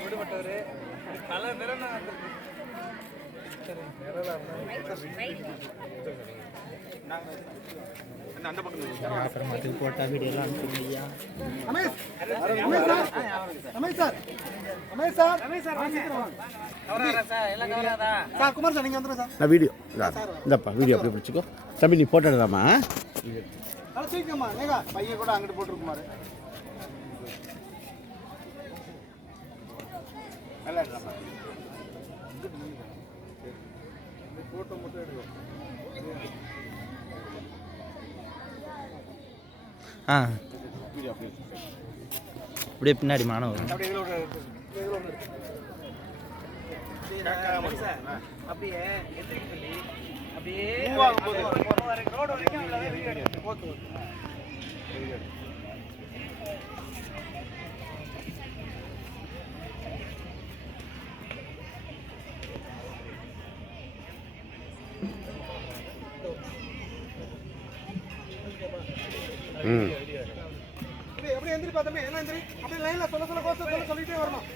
விடுபட்டவர் பல நிறம் போட்டா வீடியோ வீடியோ இந்தப்பா வீடியோ அப்படி பிடிச்சிக்கோ தம்பி நீ போட்டோ எடுதாமா பையன் கூட அங்கிட்டு போட்டுருக்குமாரு நல்லா எடுறாமா போட்டோ மட்டும் எடுக்கும் அப்படியே பின்னாடி மாணவர் அப்படியே அப்படியே எப்படி எந்திரி பார்த்தமே என்ன எந்திரி அப்படியே லைன்ல சொல்ல கோசம் சொல்லிட்டே வரணும்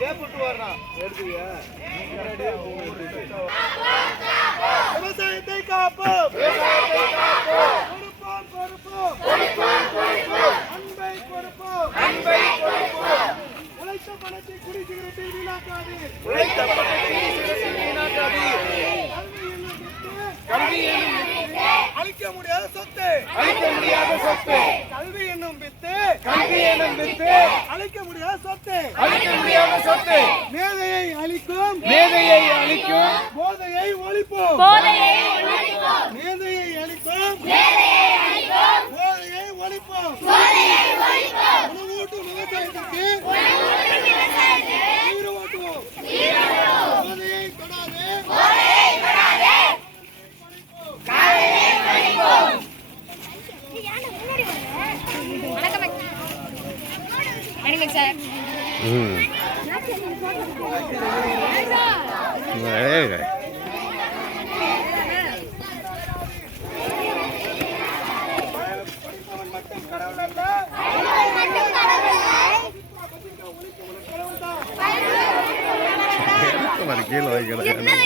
கேப் விட்டு வரணும் எடுத்துவியா விவசாயத்தை காப்போம் அன்பை கொடுப்போம் உழைத்த பணத்தை குடிசிகரெட்டை வீணாக்காது கல்வி அழிக்க முடியாத சொத்து கல்வி என்னும் வித்து அழிக்க முடியாத சொத்து மேதையை அழிக்கும் போதையை ஒழிப்போம் மேதையை அழிக்கும் போதையை ஒழிப்போம் உணவூட்டும் விவசாயத்திற்கு நீர் ஓட்டுவோம் போதையை தொடாதே கீழே வைக்கிறேன்